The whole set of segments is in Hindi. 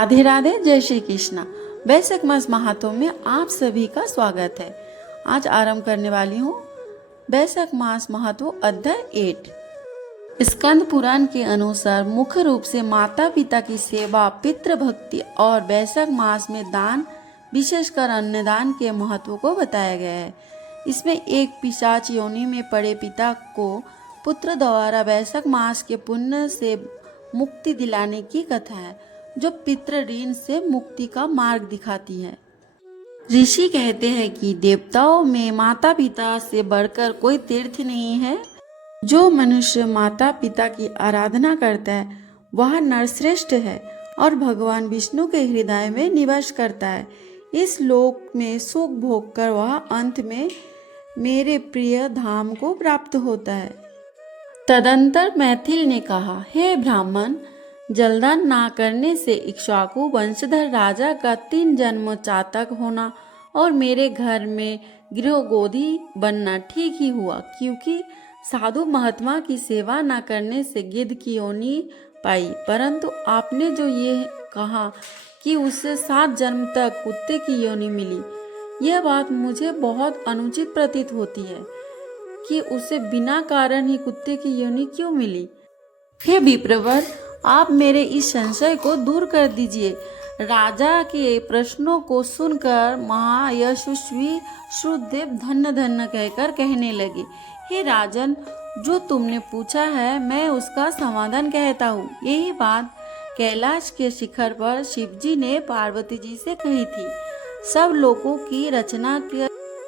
राधे राधे, जय श्री कृष्णा। वैशाख मास महात्म्य में आप सभी का स्वागत है। आज आरंभ करने वाली हूँ वैशाख मास महात्म्य अध्याय 8। स्कंद पुराण के अनुसार मुख्य रूप से माता पिता की सेवा, पितृभक्ति और वैशाख मास में दान, विशेषकर अन्नदान के महत्व को बताया गया है। इसमें एक पिशाच योनि में पड़े पिता को पुत्र द्वारा वैशाख मास के पुण्य से मुक्ति दिलाने की कथा है, जो पितृ ऋण से मुक्ति का मार्ग दिखाती है। ऋषि कहते हैं कि देवताओं में माता पिता से बढ़कर कोई तीर्थ नहीं है। जो मनुष्य माता पिता की आराधना करता है वह नरश्रेष्ठ है और भगवान विष्णु के हृदय में निवास करता है। इस लोक में सुख भोग कर वह अंत में मेरे प्रिय धाम को प्राप्त होता है। तदंतर मैथिल ने कहा, हे ब्राह्मण, जलदान ना करने से इक्ष्वाकु वंशधर राजा का 3 जन्म चातक होना और मेरे घर में गृहगोधी बनना ठीक ही हुआ, क्योंकि साधु महात्मा की सेवा ना करने से गिद्ध की योनि पाई। परंतु आपने जो ये कहा कि उसे 7 जन्म तक कुत्ते की योनि मिली, यह बात मुझे बहुत अनुचित प्रतीत होती है कि उसे बिना कारण ही कुत्ते की योनि क्यों मिली। हे विप्रवर, आप मेरे इस संशय को दूर कर दीजिए। राजा के प्रश्नों को सुनकर महायशस्वी श्रुतदेव धन्य धन्य कहकर कहने लगे, हे राजन, जो तुमने पूछा है मैं उसका समाधान कहता हूँ। यही बात कैलाश के शिखर पर शिवजी ने पार्वती जी से कही थी। सब लोगों की रचना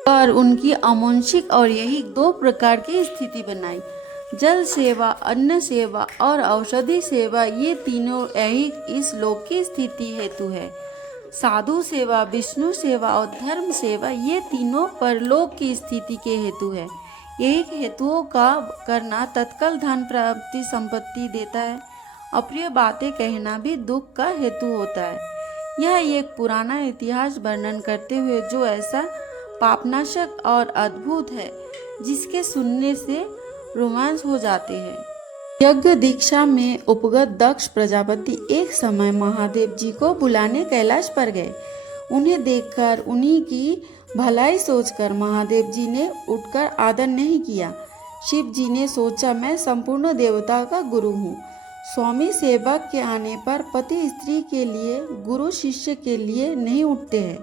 कर उनकी अमोंशिक और यही 2 प्रकार की स्थिति बनाई, जल सेवा, अन्न सेवा और औषधि सेवा। ये तीनों यही इस लोक की स्थिति हेतु है। साधु सेवा, विष्णु सेवा और धर्म सेवा ये तीनों परलोक की स्थिति के हेतु है। यही हेतुओं का करना तत्काल धन प्राप्ति संपत्ति देता है। अप्रिय बातें कहना भी दुख का हेतु होता है। यह एक पुराना इतिहास वर्णन करते हुए जो ऐसा पापनाशक और अद्भुत है, जिसके सुनने से रोमांच हो जाते हैं। यज्ञ दीक्षा में उपगत दक्ष प्रजापति एक समय महादेव जी को बुलाने कैलाश पर गए। उन्हें देखकर उन्हीं की भलाई सोचकर महादेव जी ने उठकर आदर नहीं किया। शिव जी ने सोचा, मैं संपूर्ण देवता का गुरु हूँ। स्वामी सेवक के आने पर पति स्त्री के लिए, गुरु शिष्य के लिए नहीं उठते हैं।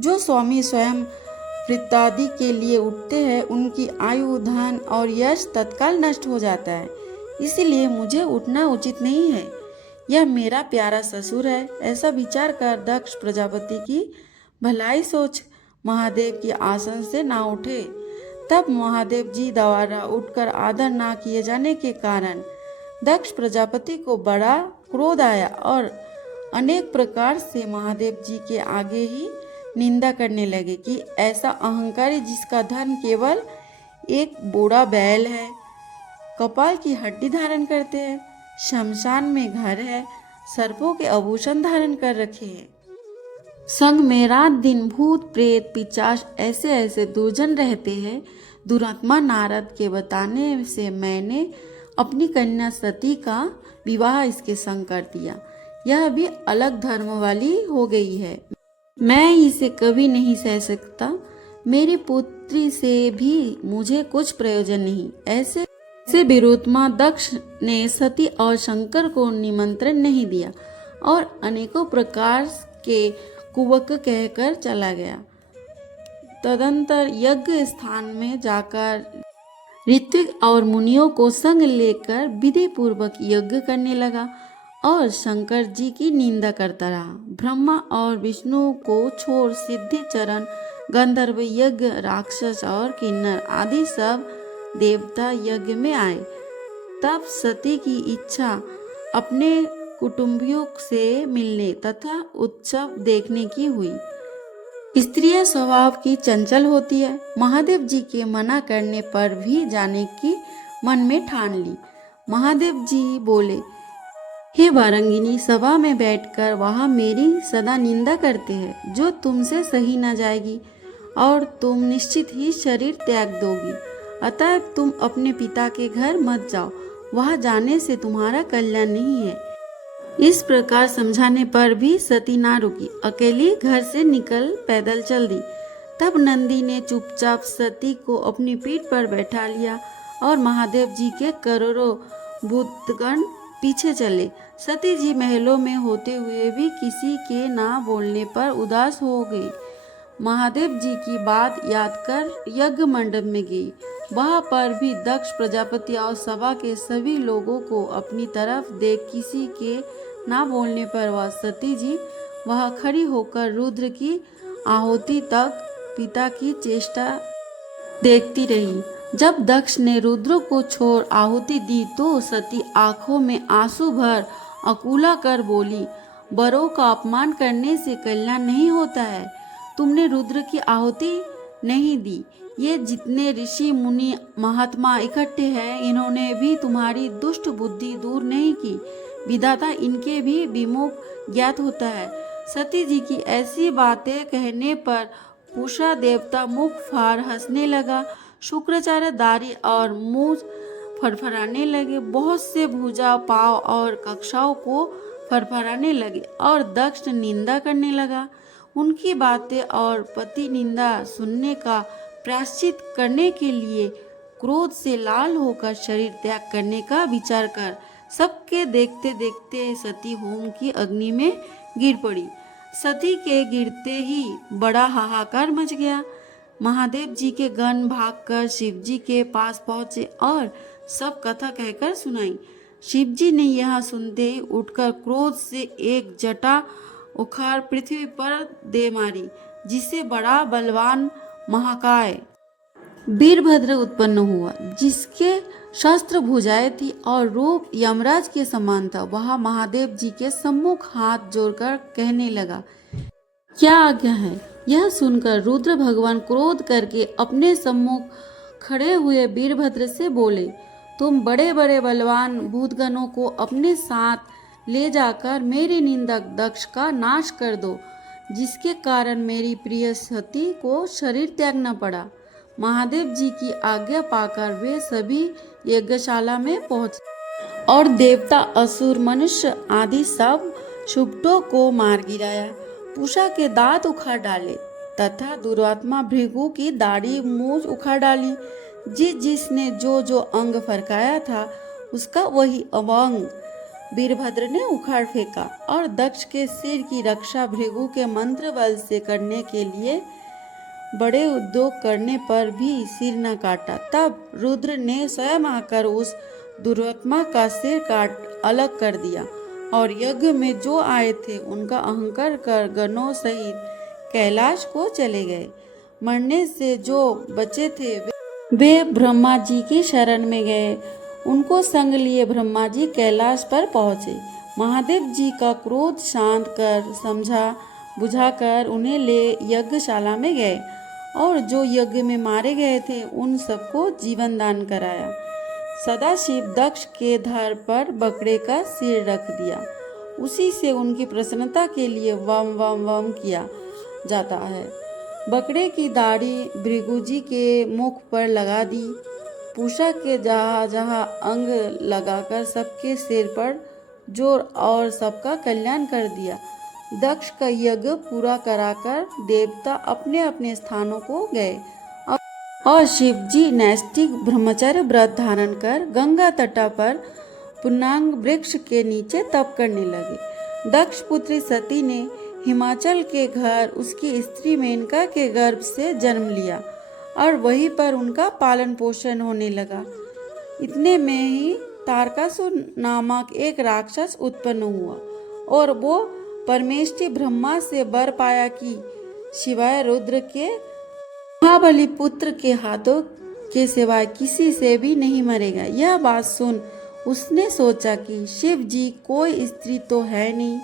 जो स्वामी स्वयं वृत्तादि के लिए उठते हैं, उनकी आयु, धन और यश तत्काल नष्ट हो जाता है। इसलिए मुझे उठना उचित नहीं है। यह मेरा प्यारा ससुर है। ऐसा विचार कर दक्ष प्रजापति की भलाई सोच महादेव की आसन से ना उठे। तब महादेव जी द्वारा उठकर आदर ना किए जाने के कारण दक्ष प्रजापति को बड़ा क्रोध आया और अनेक प्रकार से महादेव जी के आगे ही निंदा करने लगे कि ऐसा अहंकारी जिसका धन केवल एक बूढ़ा बैल है, कपाल की हड्डी धारण करते हैं, शमशान में घर है, सर्पों के आभूषण धारण कर रखे हैं, संग में रात दिन भूत प्रेत पिशाच ऐसे ऐसे दुर्जन रहते हैं। दुरात्मा नारद के बताने से मैंने अपनी कन्या सती का विवाह इसके संग कर दिया। यह भी अलग धर्म वाली हो गई है। मैं इसे कभी नहीं सह सकता। मेरी पुत्री से भी मुझे कुछ प्रयोजन नहीं। ऐसे विरोधमा दक्ष ने सती और शंकर को निमंत्रण नहीं दिया और अनेकों प्रकार के कुवक कहकर चला गया। तदंतर यज्ञ स्थान में जाकर ऋत्विक और मुनियों को संग लेकर विधि पूर्वक यज्ञ करने लगा और शंकर जी की निंदा करता रहा। ब्रह्मा और विष्णु को छोड़ सिद्धि चरण, गंधर्व यज्ञ, राक्षस और किन्नर आदि सब देवता यज्ञ में आए। तब सती की इच्छा अपने कुटुंबियों से मिलने तथा उत्सव देखने की हुई। स्त्रियां स्वभाव की चंचल होती है। महादेव जी के मना करने पर भी जाने की मन में ठान ली। महादेव जी बोले, हे वारंगिनी, सभा में बैठकर वहाँ मेरी सदा निंदा करते हैं, जो तुमसे सही न जाएगी और तुम निश्चित ही शरीर त्याग दोगी। अतः तुम अपने पिता के घर मत जाओ, वहाँ जाने से तुम्हारा कल्याण नहीं है। इस प्रकार समझाने पर भी सती ना रुकी, अकेली घर से निकल पैदल चल दी। तब नंदी ने चुपचाप सती को अपनी पीठ पर बैठा लिया और महादेव जी के करोड़ों भूतगण पीछे चले। सती जी महलों में होते हुए भी किसी के ना बोलने पर उदास हो गई। महादेव जी की बात याद कर यज्ञ मंडप में गई। वहां पर भी दक्ष प्रजापति और सभा के सभी लोगों को अपनी तरफ देख किसी के ना बोलने पर वह सती जी वहां खड़ी होकर रुद्र की आहुति तक पिता की चेष्टा देखती रही। जब दक्ष ने रुद्र को छोड़ आहुति दी तो सती आंखों में आंसू भर अकुला कर बोली, बड़ों का अपमान करने से कल्याण नहीं होता है। तुमने रुद्र की आहुति नहीं दी। ये जितने ऋषि मुनि महात्मा इकट्ठे हैं, इन्होंने भी तुम्हारी दुष्ट बुद्धि दूर नहीं की। विधाता इनके भी विमुख ज्ञात होता है। सती जी की ऐसी बातें कहने पर पूषा देवता मुख फाड़ हंसने लगा। शुक्राचार्य दाढ़ी और मुंह फड़फड़ाने लगे। बहुत से भुजा, पांव और कक्षाओं को फड़फड़ाने लगे और दक्ष निंदा करने लगा। उनकी बातें और पति निंदा सुनने का प्रायश्चित करने के लिए क्रोध से लाल होकर शरीर त्याग करने का विचार कर सबके देखते देखते सती होम की अग्नि में गिर पड़ी। सती के गिरते ही बड़ा हाहाकार मच गया। महादेव जी के गण भागकर शिव जी के पास पहुंचे और सब कथा कहकर सुनाई। शिव जी ने यह सुनते ही उठकर क्रोध से एक जटा उखाड़ पृथ्वी पर दे मारी, जिससे बड़ा बलवान महाकाय वीरभद्र उत्पन्न हुआ, जिसके शस्त्र भुजाएं थी और रूप यमराज के समान था। वह महादेव जी के सम्मुख हाथ जोड़कर कहने लगा, क्या आज्ञा है। यह सुनकर रुद्र भगवान क्रोध करके अपने सम्मुख खड़े हुए वीरभद्र से बोले, तुम बड़े बड़े बलवान भूतगणों को अपने साथ ले जाकर मेरे निंदक दक्ष का नाश कर दो, जिसके कारण मेरी प्रिय सती को शरीर त्यागना पड़ा। महादेव जी की आज्ञा पाकर वे सभी यज्ञशाला में पहुंचे और देवता, असुर, मनुष्य आदि सब शुभटों को मार गिराया। पूषा के दांत उखाड़ डाले तथा दुरात्मा भृगु की दाढ़ी मूछ उखाड़ डाली। जिसने जो अंग फरकाया था उसका वही अवंग वीरभद्र ने उखाड़ फेंका और दक्ष के सिर की रक्षा भृगु के मंत्र बल से करने के लिए बड़े उद्योग करने पर भी सिर न काटा। तब रुद्र ने स्वयं आकर उस दुरात्मा का सिर काट अलग कर दिया और यज्ञ में जो आए थे उनका अहंकार कर गणों सहित कैलाश को चले गए। मरने से जो बचे थे वे ब्रह्मा जी की शरण में गए। उनको संग लिए ब्रह्मा जी कैलाश पर पहुंचे। महादेव जी का क्रोध शांत कर समझा बुझाकर उन्हें ले यज्ञशाला में गए और जो यज्ञ में मारे गए थे उन सबको जीवन दान कराया। सदाशिव दक्ष के धड़ पर बकरे का सिर रख दिया। उसी से उनकी प्रसन्नता के लिए वम वम वम किया जाता है। बकरे की दाढ़ी भृगु जी के मुख पर लगा दी। पूषा के जहाँ जहाँ अंग लगाकर सबके सिर पर जोर और सबका कल्याण कर दिया। दक्ष का यज्ञ पूरा कराकर देवता अपने अपने स्थानों को गए और शिव जी नैष्ठिक ब्रह्मचर्य व्रत धारण कर गंगा तटा पर पुनांग वृक्ष के नीचे तप करने लगे। दक्ष पुत्री सती ने हिमाचल के घर उसकी स्त्री मेनका के गर्भ से जन्म लिया और वहीं पर उनका पालन पोषण होने लगा। इतने में ही तारकासुर नामक एक राक्षस उत्पन्न हुआ और वो परमेष्टि ब्रह्मा से वर पाया कि शिवाय रुद्र के महाबली पुत्र के हाथों के सिवाय किसी से भी नहीं मरेगा। यह बात सुन उसने सोचा कि शिव जी कोई स्त्री तो है नहीं,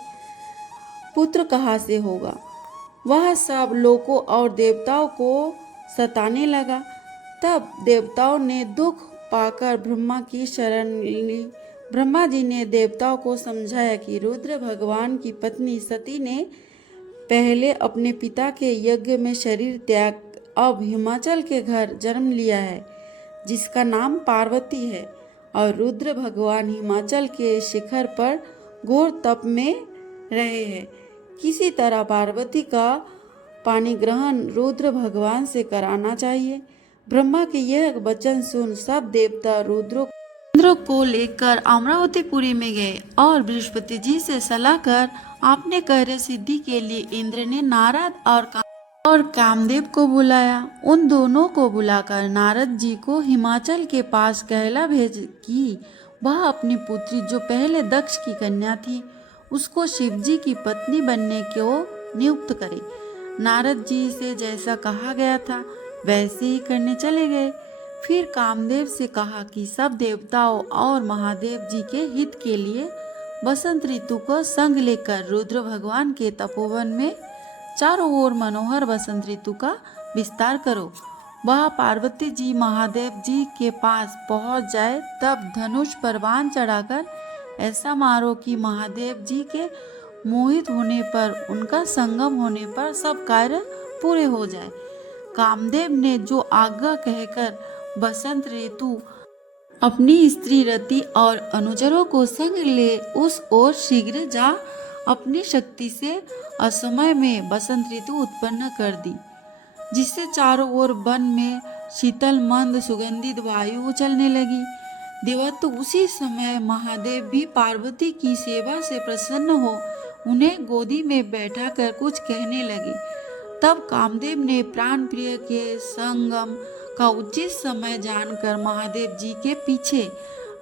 पुत्र कहाँ से होगा। वह सब लोगों और देवताओं को सताने लगा। तब देवताओं ने दुख पाकर ब्रह्मा की शरण ली। ब्रह्मा जी ने देवताओं को समझाया कि रुद्र भगवान की पत्नी सती ने पहले अपने पिता के यज्ञ में शरीर त्याग अब हिमाचल के घर जन्म लिया है, जिसका नाम पार्वती है, और रुद्र भगवान हिमाचल के शिखर पर घोर तप में रहे हैं। किसी तरह पार्वती का पानी ग्रहण रुद्र भगवान से कराना चाहिए। ब्रह्मा के यह वचन सुन सब देवता रुद्र को लेकर अमरावतीपुरी में गए और बृहस्पति जी से सलाह कर अपने कार्य सिद्धि के लिए इंद्र ने नारद और कामदेव को बुलाया। उन दोनों को बुलाकर नारद जी को हिमाचल के पास कहला भेज कि वह अपनी पुत्री जो पहले दक्ष की कन्या थी उसको शिवजी की पत्नी बनने को नियुक्त करे। नारद जी से जैसा कहा गया था वैसे ही करने चले गए। फिर कामदेव से कहा कि सब देवताओं और महादेव जी के हित के लिए बसंत ऋतु को संग लेकर रुद्र भगवान के तपोवन में चारों ओर मनोहर बसंत ऋतु का विस्तार करो। वह पार्वती जी महादेव जी के पास पहुंच जाए तब धनुष पर बाण चढ़ाकर ऐसा मारो कि महादेव जी के मोहित होने पर, उनका संगम होने पर सब कार्य पूरे हो जाए। कामदेव ने जो आज्ञा कहकर बसंत ऋतु अपनी स्त्री रति और अनुचरों को संग ले उस ओर शीघ्र जा अपनी शक्ति से असमय में बसंत ऋतु उत्पन्न कर दी, जिससे चारों ओर वन में शीतल मंद सुगंधित वायु चलने लगी। देवत्व उसी समय महादेव भी पार्वती की सेवा से प्रसन्न हो उन्हें गोदी में बैठाकर कुछ कहने लगे। तब कामदेव ने प्राण प्रिय के संगम का उचित समय जानकर महादेव जी के पीछे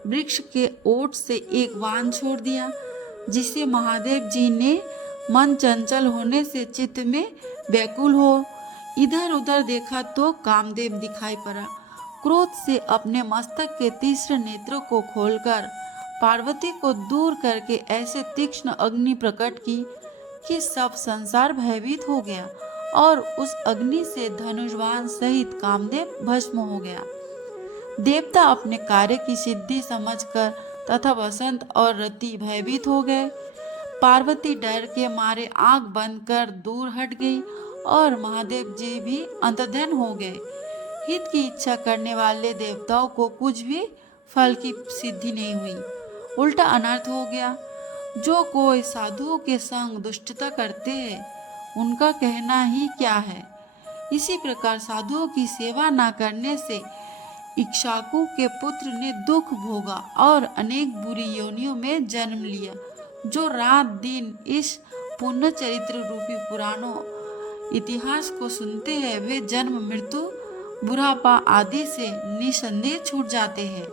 वृक्ष के ओट से एक बाण छोड़ दिया, जिससे महादेव जी ने मन चंचल होने से चित्त में व्याकुल हो इधर उधर देखा तो कामदेव दिखाई पड़ा। क्रोध से अपने मस्तक के तीक्ष्ण नेत्रों को खोलकर पार्वती को दूर करके ऐसे तीक्ष्ण अग्नि प्रकट की कि सब संसार भयभीत हो गया और उस अग्नि से धनुष्वान सहित कामदेव भस्म हो गया। देवता अपने कार्य की सिद्धि समझकर तथा बसंत और रति भयभीत हो गए। पार्वती डर के मारे आंख बंद कर दूर हट गई और महादेव जी भी अंतर्ध्यान हो गए। हित की इच्छा करने वाले देवताओं को कुछ भी फल की सिद्धि नहीं हुई, उल्टा अनर्थ हो गया। जो कोई साधुओं के संग दुष्टता करते हैं उनका कहना ही क्या है। इसी प्रकार साधुओं की सेवा न करने से इक्ष्वाकु के पुत्र ने दुख भोगा और अनेक बुरी योनियों में जन्म लिया। जो रात दिन इस पुण्य चरित्र रूपी पुराणों इतिहास को सुनते हैं वे जन्म मृत्यु बुढ़ापा आदि से निसंदेह छूट जाते हैं।